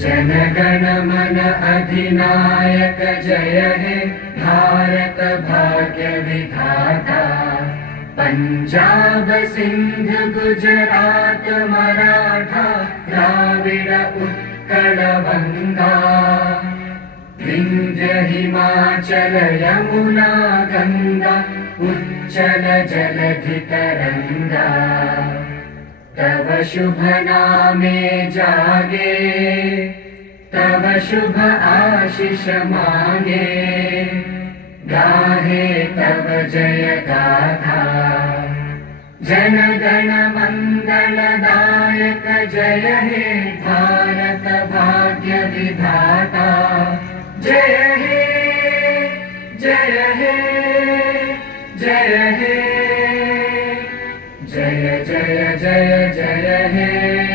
जनगण मन अधिनायक जय हे भारत भाग्य विधाता। पंजाब सिंध गुजरात मराठा द्राविड उत्कल बंगा। विंध्य हिमाचल यमुना गंगा उच्चल जलधि तरंगा। तव शुभ नामे जागे तव शुभ आशीष मांगे। गाहे तव जय गाथा जन गण मंगल दायक जय हे भारत भाग्य विधाता। जय हे जय हे जय हे जय जय जय जय हे।